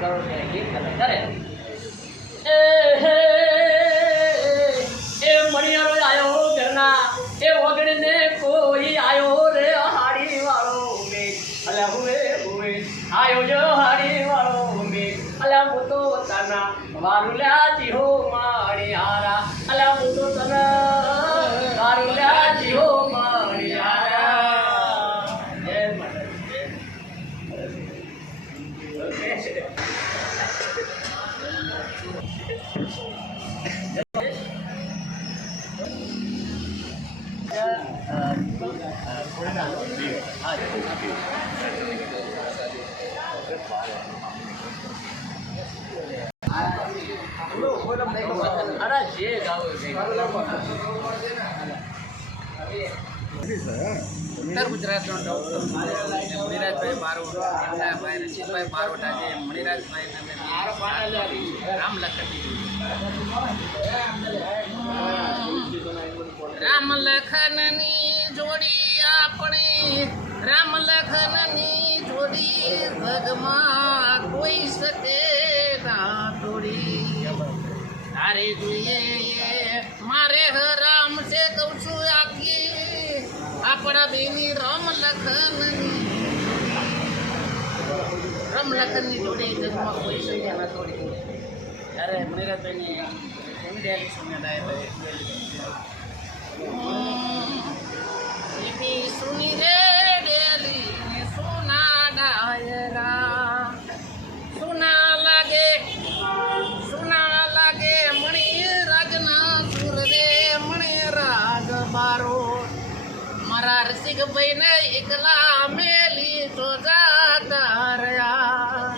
કરો કે ગીત કરે એ મણિયારો આયો ઘરના એ વગડીને કોઈ આયો રે હાડી વાળો મે અલ્યા હુએ આયો જો હાડી વાળો મે અલ્યા હું તો તના વારુલ્યા જીહો મારી હારા અલ્યા હું તો તના વારુલ્યા જીહો મારી હારા જય અરે જે ગાવ ઉત્તર ગુજરાતનો ડોક્ટર મણિરાજભાઈ બારોટ એમના ભાઈ રશીદભાઈ બારોટ આજે મણિરાજભાઈ રામ લખનની જોડી આપણી રામ લખનની જોડી ભગમાં કોઈ શકે ના તોડી તારે જોઈએ મારે રામ છે કહું છું આખી આપણા બેની રામ લખનની જોડી જગમાં કોઈ શકે ના તોડી ત્યારે મણિરાજભાઈની એમડી સુની રે ડેલી સોના ડાયરા સોના લાગે મણિરાજના સુર રે મણિરાજ બારોટ મારા રસિકભાઈને એકલા મેલી તો જાતા રહ્યા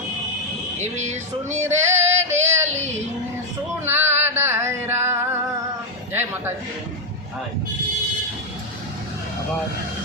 એવી સુની રે ડેલી સોના ડાયરા જય માતાજી. આભાર.